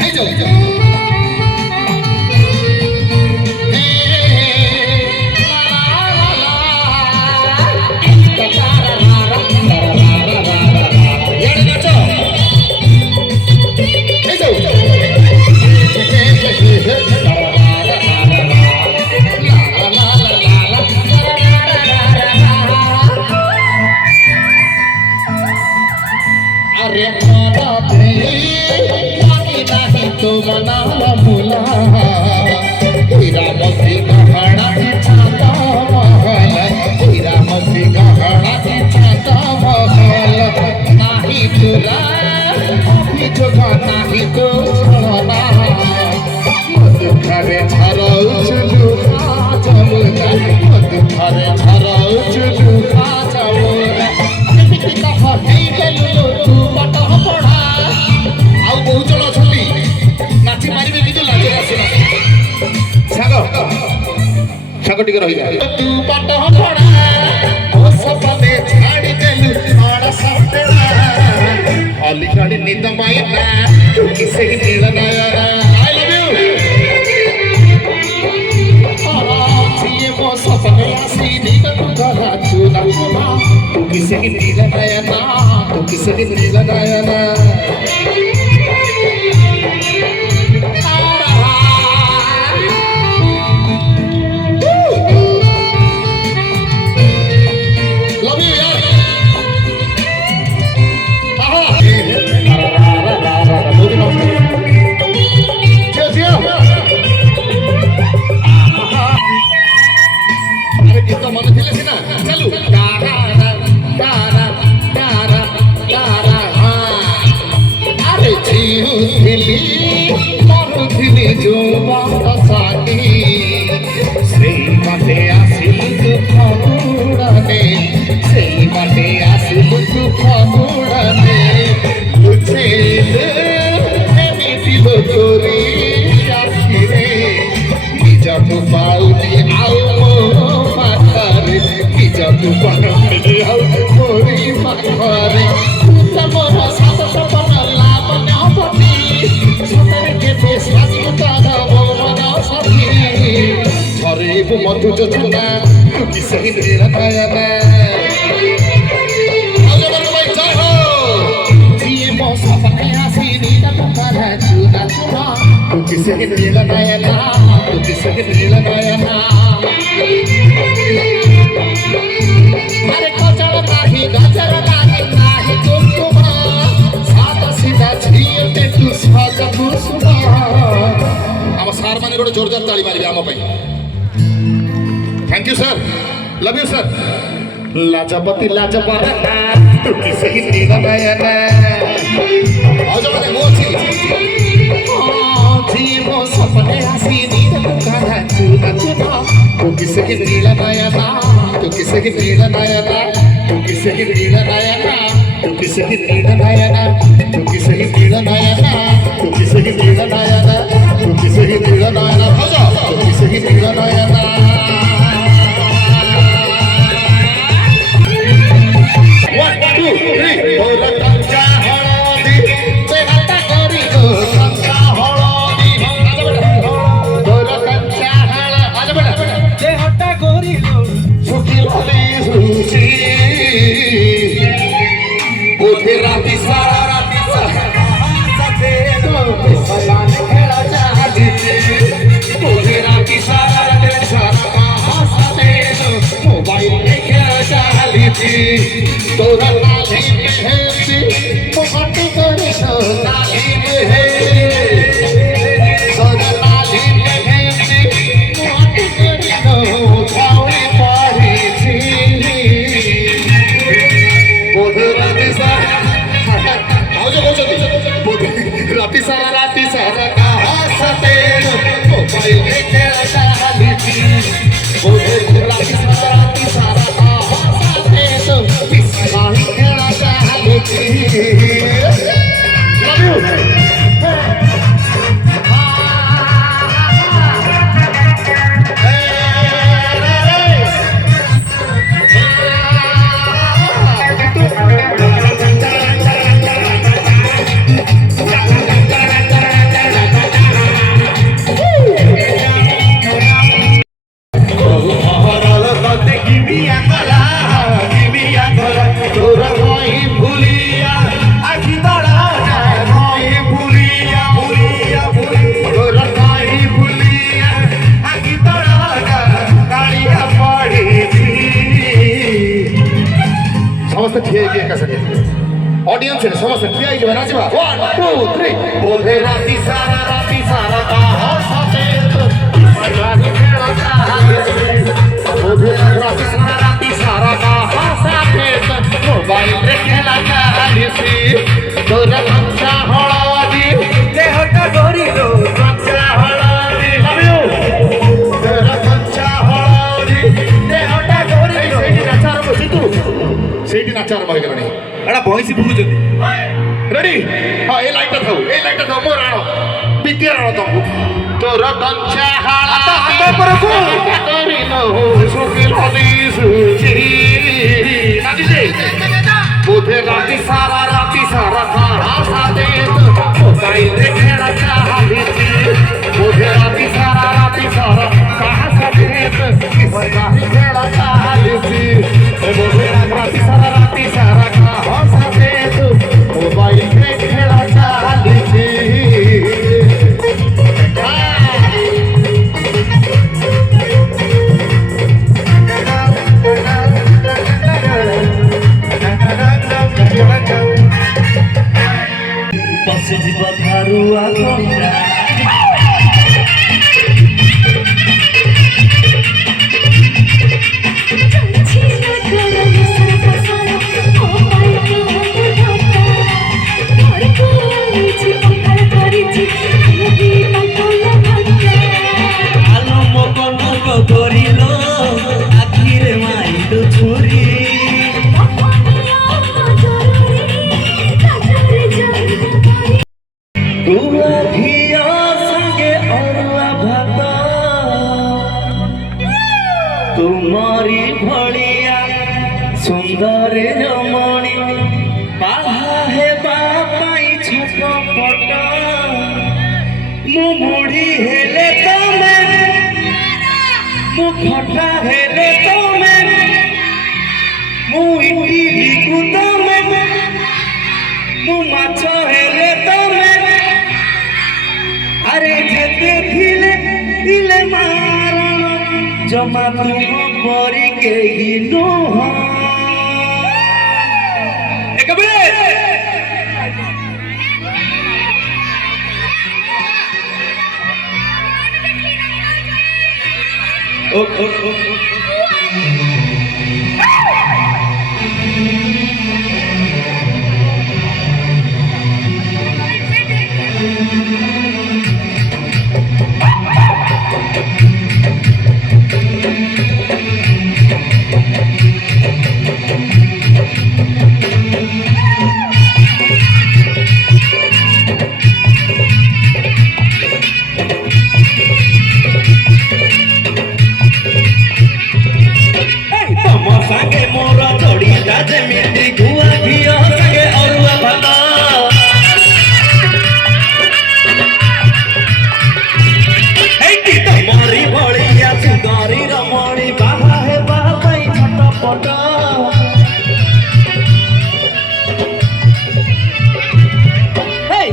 hey jo अरे तो मना भूला हीरा मोती गहना छाता महल हीरा मोती गहना छाता महल ତୋ ଛଳନା ମୋ ଦୁଃଖରେ ଝରଉଛୁ ଲୁହା ଯମୁନା ମୋ ଦୁଃଖରେ ଝରଉଛୁ ଲୁହା ଯମୁନା କେମିତି କହ ହେଇଗଲୁ ତୁ ବଟ ପଢ଼ା ଆଉ ବହୁ ଜଣ ଅଛନ୍ତି ନାଚି ପାରିବେ କିନ୍ତୁ ଲାଜ ଆସୁନାହିଁ ସାଙ୍ଗ ଟିକେ ରହିଲା ତୁ ବଟ ପଢ଼ା ମୋ ସପନେ ଛାଡ଼ି ଦେଲୁ ଅଣସଟଣା ଅଲି ଛାଡ଼ି ନିଦ ମାଇନା ତୁ କିସେ ନୀଳ ନୟନା I love you ଯିଏ ମୋ ସପନେ ଆସି ନିଦ ତୁ ଧରାଛୁ ନାଚୁନା ତୁ କିସେ ନୀଳ ନୟନା ତୁ କିସେ ନୀଳ ନୟନା Love you, yaar. अरे गीत मन थिले सिना चलू तारा तारा तारा तारा अरे जीउथिली मरुथिली जो बात साथी सेई बाटे आसिलु तू फगुड़ाने सेई बाटे आसिलु तू फगुड़ाने बुझेले एमिति तोरी आखिरे निजକୁ ପାଉନି ଆଉ ମୋ ପାଖରେ ନିଜକୁ ପାଉନି ଆଉ ମୋରି ପାଖରେ ତମର ସାତ ସପନ ଲାଭ ନବନି ସତରେ କେବେ ସାଜିବୁ ତାର ମୋ ମନ ସଖୀ ଥରେକୁ ମଧୁ ଯୋଜନା ତୁ କିସେ ନୀଳ ନୟନା ଯିଏ ମୋ ସପନେ ଆସି ନିଦ ଧରାଛୁ ନାଚୁନା ତୁ କିସେ ନୀଳ ନୟନା ତୁ କିସେ ନୀଳ ନୟନା ଆରେ କଚଳ ନାହିଁ ଗଜର ନାହିଁ ନାହିଁ କୁକୁମ ସାତ ସିଧା ଝିଅଟେ ତୁ ସଜ କୁସୁମ ଆମ ସାର୍ ମାନେ ଗୋଟେ ଜୋରଦାର ତାଳି ମାରିବେ ଆମ ପାଇଁ thank you sir love you sir लाजपति लाजपरना तू किसे नୀଳ ନୟନା ଆଉ ଜଣେ ମୁଁ ଅଛି ଯିଏ ମୋ ସପନେ ଆସି ନିଦ ଧରାଛୁ ନାଚୁନା ତୁ କିସେ ନୀଳ ନୟନା ତୁ କିସେ ନୀଳ ନୟନା ତୁ କିସେ ନୀଳ ନୟନା ତୁ କିସେ ନୀଳ ନୟନା ତୁ କିସେ ନୀଳ ନୟନା ତୁ କିସେ ନୀଳ ନୟନା ତୁ କିସେ ନୀଳ ନୟନା ଭାଉଜ ତୁ କିସେ ନୀଳ ନୟନା One, two, three. Tୋର ଟଙ୍କା ହଳଦୀ ବେହାଟା କରିବ ଟଙ୍କା ହଳଦୀ ତୋର ଟଙ୍କା ଦେହଟା କରିବ ଶୁଖିଲାଲି ଶୁଚି ବୋଧେ ରାତି ସାରା ସାଥେ ସଲାନେ ଖେଳ ଚାଲିଛି ବୋଧେ ରାତି ସାରା ସାଥେ ମୋବାଇଲରେ ଖେଳ ଚାଲିଛି तोरा नाली हेसी मोहट करे तो नाली हेसी तोरा नाली हेसी मोहट करे तो छाउनी पारी छी बोधे राती सारा आओ जो बोधे राती सारा का हंसते मोबाइल में खेल चाली छी बोधे राती सारा का हंसते तो काहे खेला चाहती लव यू समस्त ठिया के सके ऑडियंस है समस्त ठिया ही नाचबा 1 2 3 बोले राती सारा का हंसते राती खेला बोले राती सारा का हंसते मोबाइल रे खेला चालीसी तोरा अच्छा हळदी नाच आरंभ होईगलाଣି ଏଟା ଭଇଁସି ବୁଲୁଛନ୍ତି ରେଡି ହଁ ଏ ଲାଇଟଟା ଥାଉ ମୋ ରାଣ ବିଦ୍ୟା ରାଣ ତମକୁ ତୋର କଞ୍ଚା ହାତ ଉପରକୁ କରିନ ସୁଖିଲ ଦିଶୁଛି ନାଚିଲେ ବୋଧେ ରାତି ସାରା ଖାସା ଦେ ଗାଇରେ ଖେଳା ଚାଲିଛି ବୋଧେ ରାତି ସାରା ଖାସା ଦେ ଖେଳା ଚାଲିଛି ବୋଧେ ରାତି ସାରା ଖାସା ଦେ ମୋବାଇଲରେ ଖେଳା ଚାଲିଛି ବସିଯିବ ଧାରୁଆ କଣ୍ଡା ଆଲୋ ମୋ କନକ କରିଲ ଆଖିରେ ମାଇଲୁ ଛୁରୀ ଗୁଆ ଘିଅ ସାଙ୍ଗେ ଅରୁଆ ଭାତ ତୁମରି ଭଳିଆ ସୁନ୍ଦର ରମଣୀ ବାହା ହେବା ପାଇଁ ଛଟପଟ ମୁଁ ମୁଢ଼ି ହେଲେ ତମେ ମୁଁ ଖଟା ହେଲେ ତମେ ମୁଁ ଇଟିଲିକୁ ତମେ ମୁଁ ମାଛ ହେଲେ ତମେ আরে যেতে দিলে মারণ জমা তুম পরি কেহি নহ একেবারে ও ও ও ସାଙ୍ଗେ ମୋର ଚଢିଲା ଯେମିତି ଗୁଆ ଘିଅ ସାଙ୍ଗେ ଅରୁଆ ଭାତ ହେଇଟି ତମରି ଭଳିଆ ସୁନ୍ଦରୀ ରମଣୀ ବାହା ହେବା ପାଇଁ ଛଟପଟ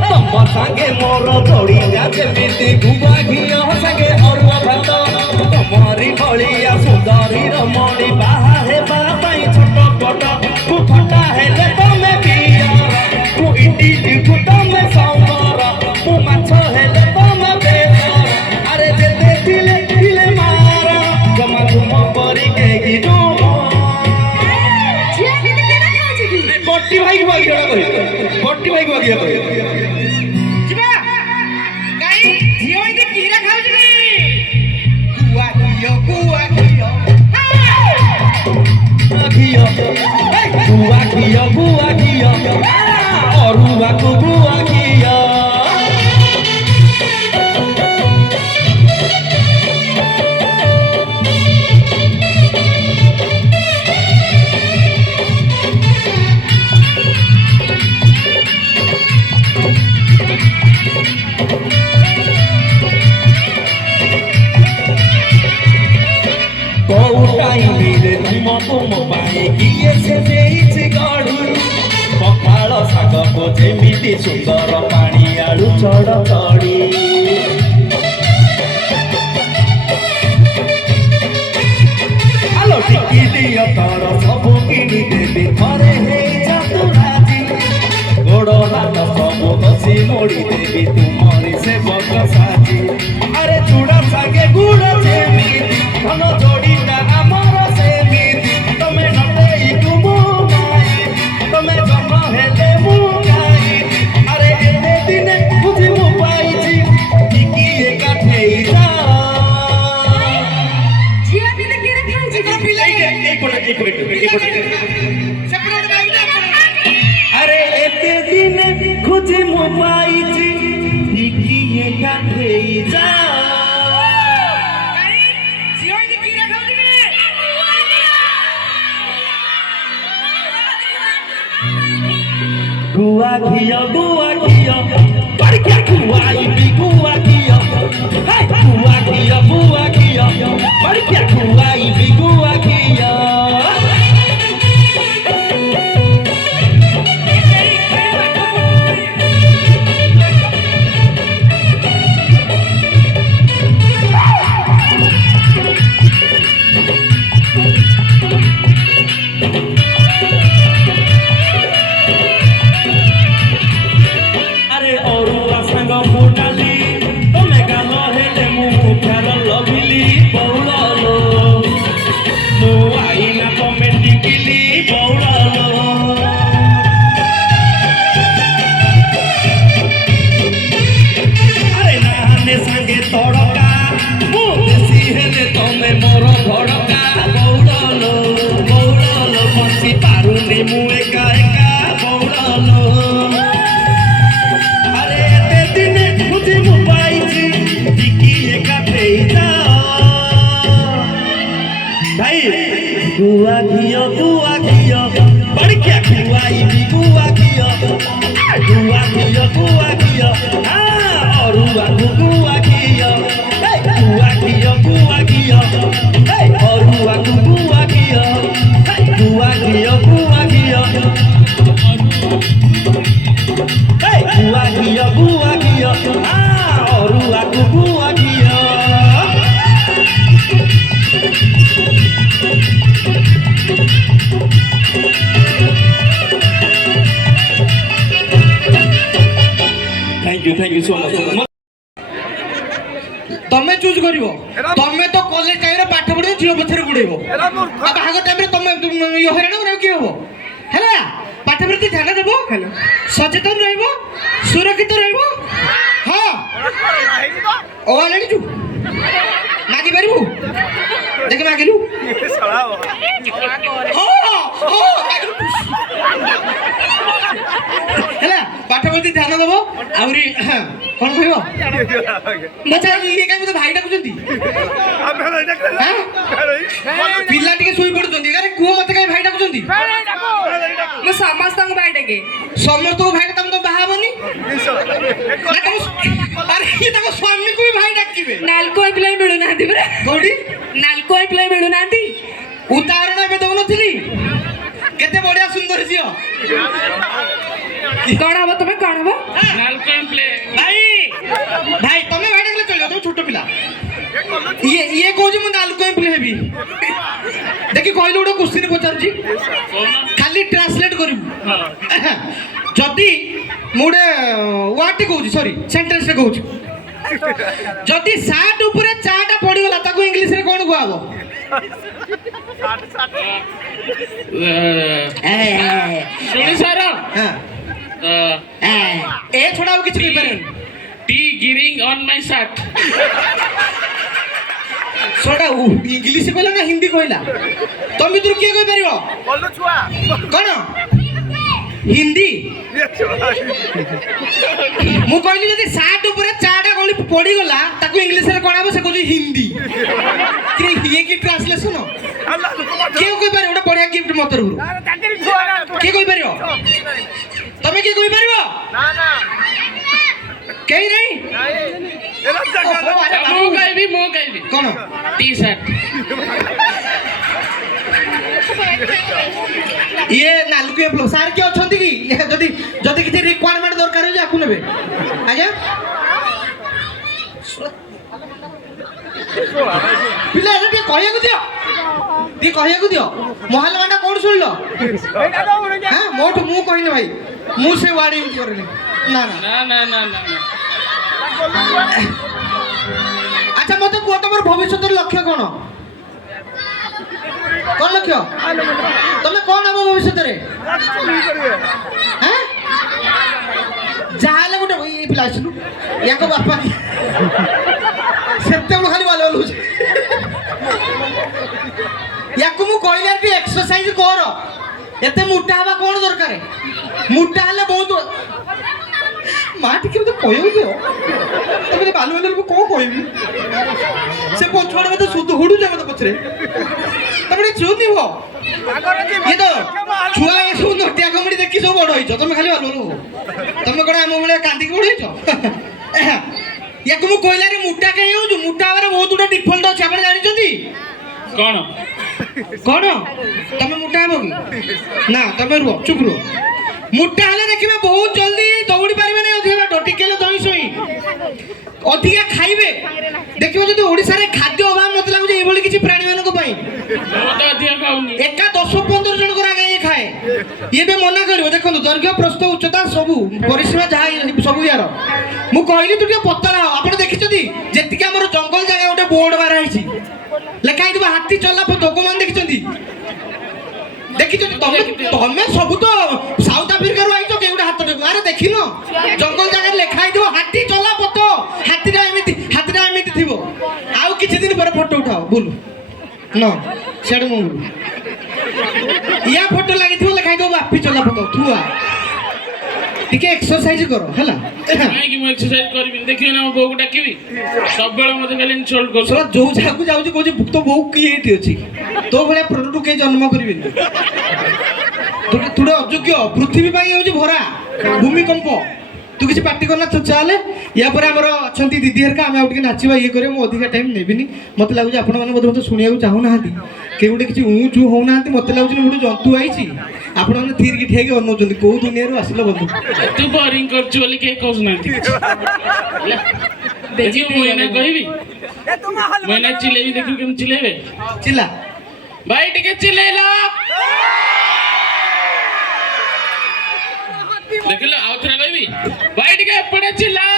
ତମ ସାଙ୍ଗେ ମୋର ଚଢିଲା ଯେମିତି ଗୁଆ ଘିଅ ସାଙ୍ଗେ ଅରୁଆ ଭାତ ତମରି ଭଳିଆ ସୁନ୍ଦରୀ ରମଣୀ ବାହା ହେବା ପାଇଁ ଛଟପଟ ମୁଁ ଖଟା ହେଲେ ତମେ ପିଅ ମୁଁ ଇଟିଲିକୁ ତମେ ସମ୍ବର ମୁଁ ମାଛ ହେଲେ ତମେ ବେସର ଆରେ ଯେତେ ଥିଲେ ମାର ଜମା ତୁମ ପରି କେହି ନୁହଁ ବଟି ଭାଇକୁ ବାଗିରା କହିବ ବଟି ଭାଇକୁ ବାଗିରା କହିବ ଯିବା କାଇଁ ଝିଅ ଏଠି କିରା ଖାଉଛି କି ଗୁଆ ଘିଅ ଘିଅ ଗୁଆ ଘିଅ ଅରୁଆକୁ ଗୁଆ ଘିଅ କୋଉ ଟାଇମରେ ତୁମ ପାଇଁ କିଏ ସେ ଦେଇଛି ଗଢୁ ପଖାଳ ଶାଗ ଯେମିତି ସୁନ୍ଦର ପାଣି ଆଳୁ ଚଡ଼ ଚଡ଼ି ଆଲୋ ଟିକି ଦିଅ ତର ସବୁ କିଣି ଦେବି ଥରେ ହେଇଯା ତୁ ରାଜି ଗୋଡ଼ ହାତ ସବୁ ହସି ମୋଡ଼ି ଦେବି ତୁମରି ସେ ବଗ ସାଜି ଆରେ ଚୁଡ଼ା ସାଙ୍ଗେ ଗୁଡ଼ ଯେମିତି ଧନ ଯୋଡ଼ିଟା ଆମର ସେମିତି ତମେ ନଟେଇ ତୁମ ମାଇ ତମେ ଜନ୍ମ ହେଲେ ମୁଁ ଗାଇ ଆରେ ଏତେ ଦିନେ ବୁଝି ମୁଁ ପାଇଛି ଟିକି ଏକାଠେଇ ଯା ଝିଅ ଦିଦି କିରେ ଖାଉଛି ଏଇପଟେ ସେପଟେ ମୁଁ ପାଇଛି ଟିକିଏ କାଖେଇ ଯା गुआ घिया बढ़िया खुआई गुआ घिया गुआ घिया बढ़िया खुआई गुआ घिया गुआ घिया बढ़िया खुआई भी गुआ घिया और गुआ घिया और गुआ घिया और गुआ घिया थैंक यू सो मच तमे चूज करिवो तमे तो कॉलेज टाइम रे पाठ पढियो जियो पछरे गुडेबो आ बाहाग टाइम रे तमे यो हैरान करे की होबो हैला पाठ प्रति ध्यान देबो सचेतन रहइबो सुरक्षित रहइबो हां ओ ऑलरेडी चू मागी परिबो देख मागिलु हैला पाठ प्रति ध्यान देबो आउरी कोन कहबो मचा ये काई तो भाई डाकुचंती पिल्ला टिके सोई पडुचंती अरे कुओ मते काई भाई डाकुचंती ମୁଁ ସମସ୍ତଙ୍କୁ ଭାଇ ଡାକେ समस्त को भाई तम तो बाहाबनी अरे ये तम स्वामी को भी भाई डाकिबे ନାଲକୋ ଏପ୍ଲାଇ ମିଳୁନାହାନ୍ତି ପରା कोडी ନାଲକୋ ଏପ୍ଲାଇ ମିଳୁନାହାନ୍ତି उदाहरण एबे दउनथिली केते बढ़िया सुंदर जियो କଣ ହବ ତମେ କଣ ହବ नालको प्ले भाई भाई तमे भाई डाकले चलियो तुम छोटो पिला ये कहू मु नालको प्ले हेबी देखि कहलु गोटे क्वेश्चन पचार जी खाली ट्रांसलेट करिबु जदी मुडे वाट कहू सॉरी सेंटेंस रे कहू जदी साट ऊपर चाटा पड़ी गला ताको इंग्लिश रे कोन कहबो सुनी सारा हां ए छोड़ा किछ कहि पारे T giving on my shirt छोड़ा इंग्लिश कहला ना हिंदी कहला तुम भीतर किए कहि परिबो बोलो छुआ कोन हिंदी मु कहली जदी साट ऊपर चाटा गली पड़ी गला ताको इंग्लिश रे कोन आबो से कहली हिंदी कि ये की ट्रांसलेशन के कहि पारे ओटा बढ़िया गिफ्ट मत रु के कहि परिबो तमे के कहि परिबो ना ना कहीं नहीं मो कहबी कौन टी शर्ट ये नालुक एप्लो सार के अछंती की जदी जदी किछि रिक्वायरमेंट दरकार हो आकु नेबे आज्ञा पिला एटा कहिया को दियो ती कहिया को दियो मोहल्ला वांडा कोन सुनलो हां मोठ मु कहिने भाई मु से वाडी यूज करले ना ना ना ना ना ना अच्छा मते को तमर भविष्यतर लक्ष्य कोन कोन लक्ष्य तमे कोन हबो भविष्यतरे हैं जाले गुटे ई पिला आछलु याको बापा सेते खाली वाले लुज याको मु कहले कि एक्सरसाइज कर एते मोटा हबा कोन दरकार मोटा हले बहुत ମା ଟିକେ ମତେ କହିବୁ ଦିଅ ତମେ ବାଲୁ ବାଲୁ ମୁଁ କଣ କହିବି ସେ ପଛଆଡେ ମତେ ସୁଧ ହୁଡୁଛ ମତେ ପଛରେ ତମେ ଚୁନି ହୁଅ ଇଏ ତ ଛୁଆ ଏସବୁ ନଟିଆ କମେଡି ଦେଖି ସବୁ ବଡ ହେଇଛ ତମେ ଖାଲି ବାଲୁ ବାଲୁ ହୁଅ ତମେ କଣ ଆମ ଭଳିଆ କାନ୍ଦିକି ବଡ ହେଇଛ ୟାକୁ ମୁଁ କହିଲାରେ ମୁଟା କାହିଁ ହଉଛୁ ମୁଟା ହବାର ବହୁତ ଗୁଡା ଡିଫଲ୍ଟ ଅଛି ଆପଣ ଜାଣିଛନ୍ତି କଣ କଣ ତମେ ମୁଟା ହେବ କି ନା ତମେ ରୁହ ଚୁପ ରୁହ ମୁଟା ହେଲେ ଦେଖିବେ ବହୁତ ଜଲ୍ଦି ଦୌଡ଼ି ପାରିବେନି ଅଧିକା ବାଟ ଟିକେ ହେଲେ ଧଇଁ ସଇଁ ଅଧିକା ଖାଇବେ ଦେଖିବ ଯଦି ଓଡ଼ିଶାରେ ଖାଦ୍ୟ ଅଭାବ ମତେ ଲାଗୁଛି ଏଇଭଳି କିଛି ପ୍ରାଣୀମାନଙ୍କ ପାଇଁ ଏକା 10-15 ଜଣଙ୍କର ଆগে ଇଏ ଖାଏ ଇଏ ବି ମନା କରିବ ଦେଖନ୍ତୁ ଦୈର୍ଘ୍ୟ ପ୍ରସ୍ଥ ଉଚ୍ଚତା ସବୁ ପରିସୀମା ଯାହା ସବୁ ୟାର ମୁଁ କହିଲି ତୁ ଟିକେ ପତଳା ହ ଆପଣ ଦେଖିଛନ୍ତି ଯେତିକି ଆମର ଜଙ୍ଗଲ ଜାଗା ଗୋଟେ ବୋର୍ଡ ମାରା ହେଇଛି ଲେଖା ହେଇଥିବ ହାତୀ ଚଲା ପଥ କୋଉମାନେ ଦେଖିଛନ୍ତି ଦେଖିଛନ୍ତି ତମେ ତମେ ସବୁ ତ ସାଉଥ ଆଫ୍ରିକାରୁ ଆଇଛ କେହି ଗୋଟେ ହାତ ଟେକୁ ଆରେ ଦେଖିନ ଜଙ୍ଗଲ ଜାଗାରେ ଲେଖା ହେଇଥିବ ହାତୀ ଚଲା ପଥ ହାତୀଟା ଏମିତି ଥିବ ଆଉ କିଛି ଦିନ ପରେ ଫଟୋ ଉଠାଅ ବୁଲୁ ନ ସିଆଡ଼େ ମୁଁ ବୁଲୁ ୟା ଫଟୋ ଲାଗିଥିବ ଲେଖା ହେଇଥିବ ବାପି ଚଲା ପଥ ଥୁଆ ଟିକେ ଏକ୍ସରସାଇଜ କର ହେଲା କାହିଁକି ମୁଁ ଏକ୍ସରସାଇଜ କରିବିନି ଦେଖିବି ନା ମୋ ବୋଉକୁ ଡାକିବି ସବୁବେଳେ ମତେ ଖାଲି ଇନସଲ୍ଟ କରୁଛ ଯୋଉ ଜାଗାକୁ ଯାଉଛି କହୁଛି ତୋ ବୋଉ କିଏ ଏଇଠି ଅଛି ତୋ ଭଳିଆ ପ୍ରଡକ୍ଟ କେହି ଜନ୍ମ କରିବେନି ତୁ ଗୋଟେ ଅଯୋଗ୍ୟ ପୃଥିବୀ ପାଇଁ ହେଉଛି ଭରା ଭୂମିକମ୍ପ ତୁ କିଛି ପାର୍ଟି କରନା ତୁ ଚାଲେ ୟା ପରେ ଆମର ଅଛନ୍ତି ଦିଦି ହେରିକା ଆମେ ଆଉ ଟିକେ ନାଚିବା ଇଏ କରିବା ମୁଁ ଅଧିକା ଟାଇମ୍ ନେବିନି ମତେ ଲାଗୁଛି ଆପଣମାନେ ବୋଧେ ମତେ ଶୁଣିବାକୁ ଚାହୁଁନାହାନ୍ତି କେହି ଗୋଟେ କିଛି ଚୁ ହଉନାହାନ୍ତି ମତେ ଲାଗୁଛି ଗୋଟେ ଜନ୍ତୁ ଆଇଛି ଆପଣମାନେ ଥିରିକି ଠିଆଇକି ଅନଉଛନ୍ତି କୋଉ ଦୁନିଆରୁ ଆସିଲ ବନ୍ଧୁ ତୁ ବୋରିଂ କରୁଛୁ ବୋଲି କେହି କହୁନାହାନ୍ତି ଦେଖିବୁ ମୁଁ ଏଇନା କହିବି ମୁଁ ଏଇନା ଚିଲେଇବି ଦେଖିବୁ କେମିତି ଚିଲେଇବେ ଚିଲା ଭାଇ ଟିକେ ଚିଲେଇଲ ଦେଖିଲ ଆଉ ଥରେ କହିବି ଭାଇ ଟିକେ ଏପଟେ ଚିଲ୍ଲାଅ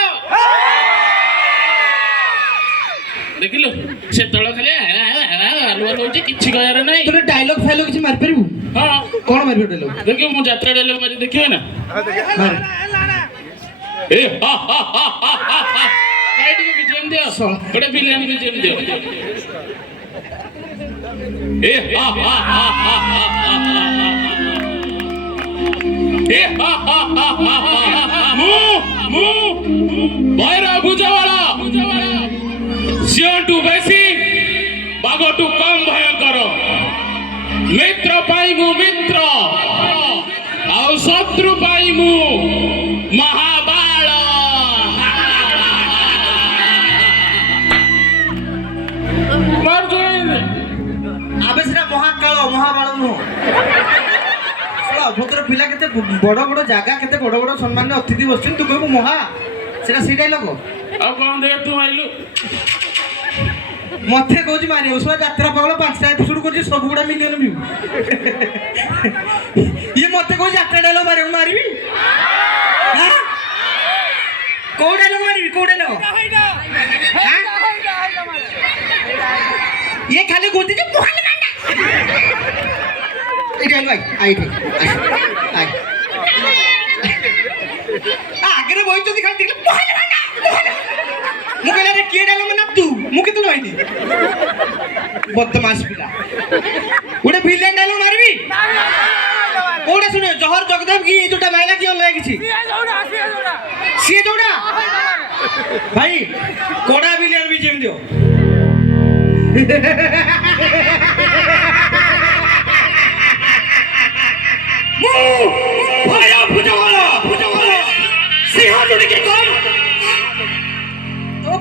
ଦେଖିଲୁ ସେତେବେଳେ ଖାଲି ଆଲୁଆ ରହୁଛି କିଛି କହିବାର ନାହିଁ ତୋର ଡାଇଲଗ ଫାଇଲଗ କିଛି ମାରିପାରିବୁ ହଁ କଣ ମାରିବ ଡାଇଲଗ ଦେଖିବୁ ମୁଁ ଯାତ୍ରା ଡାଇଲଗ ମାରି ଦେଖିବେ ନା ଏ ହା ହା ହା ହା ହା ହା ଭାଇ ଟିକେ ବିଜିଏମ୍ ଦିଅ ଗୋଟେ ବିରିୟାନୀ ବିଜିଏମ୍ ଦିଅ ଏ ହା ହା ହା ହା ହା ଏ ହା ହା ହା ହା ମୁଁ ଭୈରବ ଭୁଜବାଳା ସିଂହଠୁ ବେଶୀ ବାଘଠୁ କମ୍ ଭୟଙ୍କର ମିତ୍ର ପାଇଁ ମୁଁ ମିତ୍ର ଆଉ ଶତ୍ରୁ ପାଇଁ ମୁଁ ମହାବାଳ ଆବେ ସେଟା ମହାକାଳ ମହାବାଳ ନୁହଁ ଅଭଦ୍ର ପିଲା କେତେ ବଡ ବଡ ଜାଗା କେତେ ବଡ ବଡ ସମ୍ମାନରେ ଅତିଥି ବସିଛନ୍ତି ତୁ କହିବୁ ମହା ସେଟା ସେଇ ଡାଇଲଗ ଆଉ କଣ ଦେଖ ତୁ ଆଇଲୁ ମତେ କହୁଛି ମାରିବ ଶୁଆ ଯାତ୍ରା ପାଗଳ 5ଟା ଏପିସୋଡ କରୁଛି ସବୁଗୁଡା ମିଲିୟନ ଭିଉ ଇଏ ମତେ କହୁଛି ଯାତ୍ରା ଡାଇଲଗ ମାରିବ ମାରିବି କୋଉ ଡାଇଲଗ ମାରିବି କୋଉ ଡାଇଲଗ ଇଏ ଖାଲି କହୁଛି ଯେ ଆଗରେ ବହିଛନ୍ତି ଖାଲି ଦେଖିଲେ ମୁଁ କହିଲି କିଏ ଡାଇଲଗ ନା ତୁ ମୁଁ କେତେବେଳେ ବହିନି ବଦମାସ ପିଲା ଗୋଟେ ଭିଲେନ ଡାଇଲଗ ମାରିବି କୋଉଟା ଶୁଣ ଜହର ଜଗଦେବ କି ଏଇ ଯୋଉଟା ମାଇଲା କି ଅଲଗା କିଛି ସିଏ ଯୋଉଟା ଭାଇ କୋଡା ଭିଲେନ ବି ଯେମିତି ଦିଅ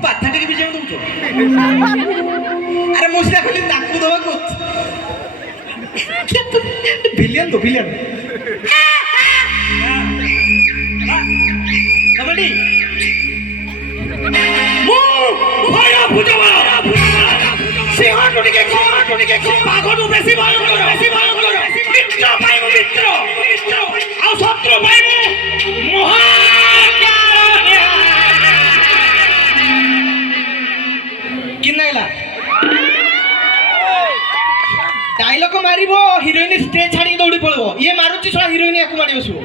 ପାଥା ଟିକେ ବିଜୟ ଦଉଛ ଆରେ ମୁଁ ସେଟା ଖାଲି ତାକୁ ଦବାକୁ ଭିଲିଆନ ତ ଭିଲିଆନ କମେଡି ମୁଁ ଭୟ ଭୁଜବାଳ ସିଂହଠୁ ଟିକେ ବାଘଠୁ ବେଶୀ ଭୟଙ୍କର ମିତ୍ର ପାଇଁ ମୁଁ ମିତ୍ର ଆଉ ଶତ୍ରୁ ପାଇଁ ମୁଁ डायलॉग मारिबो हिरोइन स्टेज छाड़ी दौड़ी पळबो ये मारुची छळा हिरोइन याकू मारी बसबो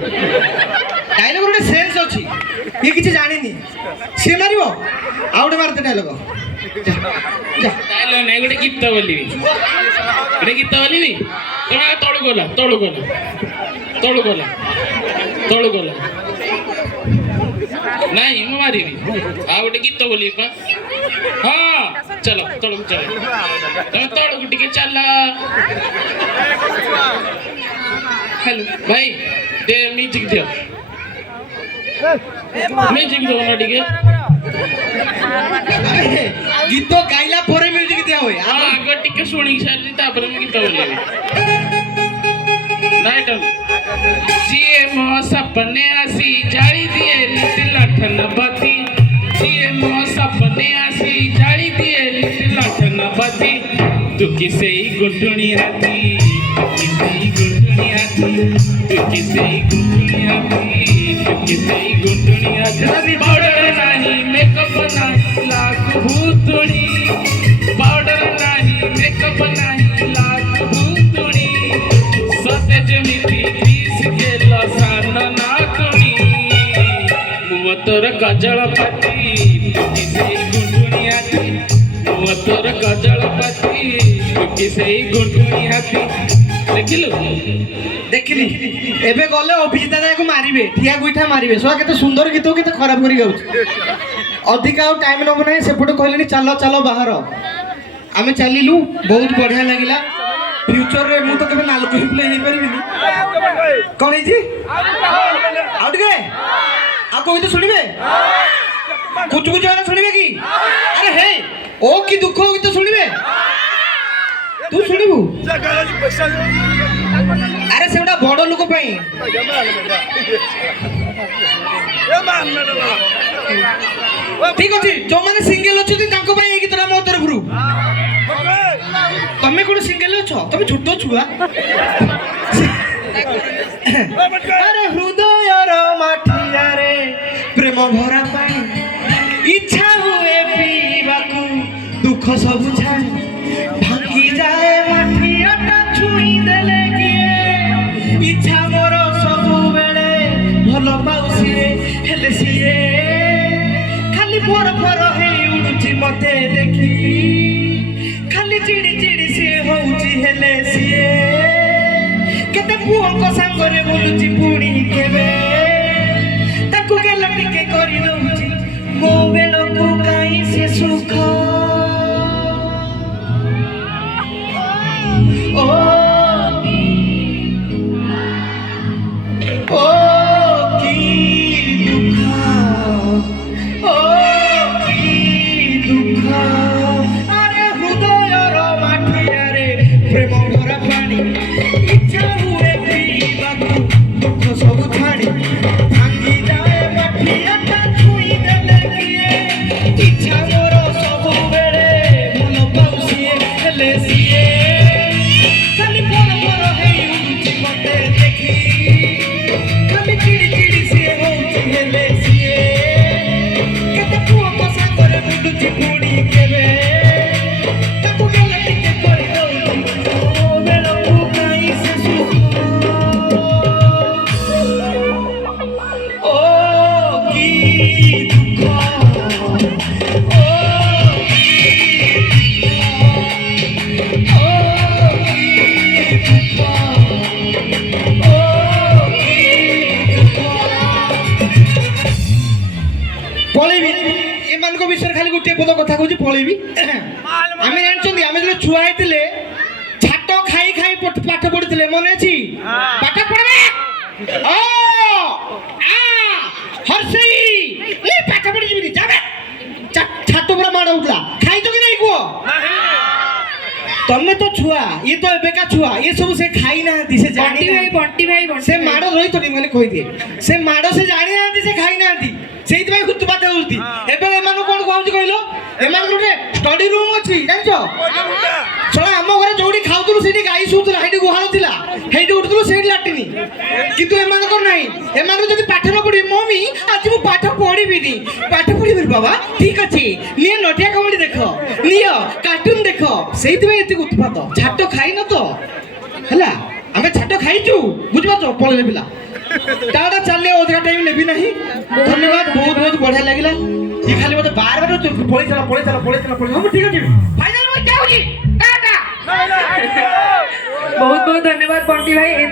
डायलॉग रे सेंस अछि ये किछि जानिनी से मारिबो आउट मारते डायलॉग डायलॉग नै गोटे गीत बोलिबी तोरा तळु गला ନାଇଁ ମୁଁ ମାରିବି ଆଉ ଗୋଟେ ଗୀତ ବୋଲିବି ପା ହଁ ଚାଲ ତଳକୁ ଚାଲ ତମେ ତଳକୁ ଟିକେ ଚାଲ ହ୍ୟାଲୋ ଭାଇ ଟିକେ ମ୍ୟୁଜିକ୍ ଦିଅ ମ୍ୟୁଜିକ୍ ଦିଅ ନା ଟିକେ ଗୀତ ଗାଇଲା ପରେ ମ୍ୟୁଜିକ୍ ଦିଆ ହୁଏ ହଁ ଆଗ ଟିକେ ଶୁଣିକି ସାରିଲି ତାପରେ ମୁଁ ଗୀତ ବୋଲିବି ନାଇଁ जिए मो सपने आसी जाली दिए रीति लठन बती जिए मो सपने आसी जाली दिए रीति लठन बती तू किसे गुटुणी हाथी तू किसे गुटुणी हाथी तू किसे गुटुणी हाथी तू किसे गुटुणी हाथी पाउडर नहीं मेकअप नहीं लाख भूतुणी पाउडर नहीं मेकअप नहीं लाख भूतुणी सते जमिती तोर गजल पाती से गुंडुणी हाथी तोर गजल पाती से गुंडुणी हाथी देखिलु देखिली एबे गले अभिजित दादा को मारिबे ठिया गुइठा मारिबे सोआ केते सुंदर गीत केते खराब करी गाउछ अधिका टाइम नब नाही सेपटे कहलेनी चलो चलो बाहर आमे चलिलु बहुत बढ़िया लागिला फ्यूचर रे मु तो केबे नालको प्ले हे परिबिनी कोन हेजी आउट गे आ कोई तो सुनिबे कुछ कुछ वाला सुनिबे की अरे हे ओ की दुख हो तो सुनिबे तू सुनिबू अरे सेटा बड़ लोक पई ठीक अछि जो माने सिंगल अछि तांको पई ए गीतरा मो तरफरु तमे कोन सिंगल अछ तमे छोटो छुआ अरे हृदयर माठिया रे प्रेम भरा पाई इच्छा हुए पीवाकू दुख सब छाई भांगी जाए माठियाटा छुई देले किए इच्छा मोर सब बेले भल पाउसिए हेले सिए खाली पर हे उडुची मते देखी खाली चिड़ी चिड़ी सिए होउची हेले सिए केते पुओंको सांगरे बोलुची पुणी केबे ताकू गेल टिके करि दउची मो बेलको काई से सुख ओ ओ की दुख ओ की दुख अरे हृदयर माठिया रे प्रेम भरा पानी इच्छा हुए पीवाकू दुख सब छाड़ी भांगी जाए माठियाटा छुई देले किए इच्छा मोर सब बेले मन पाउसिए हेले सिए खाली पर हे उडुची मते देखी खाली चिड़ी चिड़ी सिए होउची हेले सिए केते पुओ को सांगरे बुडुची पुणी केबे ताकू गेल टिके करि दउची ओ बेलको काई से सुख ओ की दुख ओ की दुख ओ की दुख ओ की दुख पळेबी ए मानको विषय खाली गुटे पद कथा कहूची पळेबी आमे जानछन्ती आमे जे छुआ हेतिले छाटो खाई खाई पाठ पढितिले मने अछि पाठ पढबे ओ आ हर्षी ए पाठ पढि जिबी जाबे छाटो पुरा माड उठला खाई तो कि नहीं को तमे तो छुआ ये तो एबेका छुआ ये सब से खाई ना दी से जानी बंटी भाई से माड रही तो नहीं माने कहि दिए से माड से जानी ना दी से खाई ना दी सेइत भाई कुतु बात होउती एबे एमानु कोन कहउची कहलो एमान गुटे स्टडी रूम अछि जानछो छला हम घरे जोडी खाउतलु सेठी गाई सुतला हेठी गुहाल थिला हेठी उठतलु सेठी लाटिनी किंतु एमान को नाही एमान को जदी पाठ न पढी मम्मी आज मु पाठ पढीबी नी पाठ पढीबी बाबा ठीक अछि निये नटिया कबड्डी देखो नियो कार्टून देखो सेइत भाई एति उत्पात छाटो खाई न तो हला हमें छाटो खाइछु बुझबा तो पळले पिला टाटा चलले ओदरा टाइम नेबी नहीं धन्यवाद बहुत बहुत बढ़िया लागिला ये खाली मते बार बार पळी चला हम ठीक अछि फाइनल में जाउजी टाटा बहुत बहुत धन्यवाद बंटी भाई।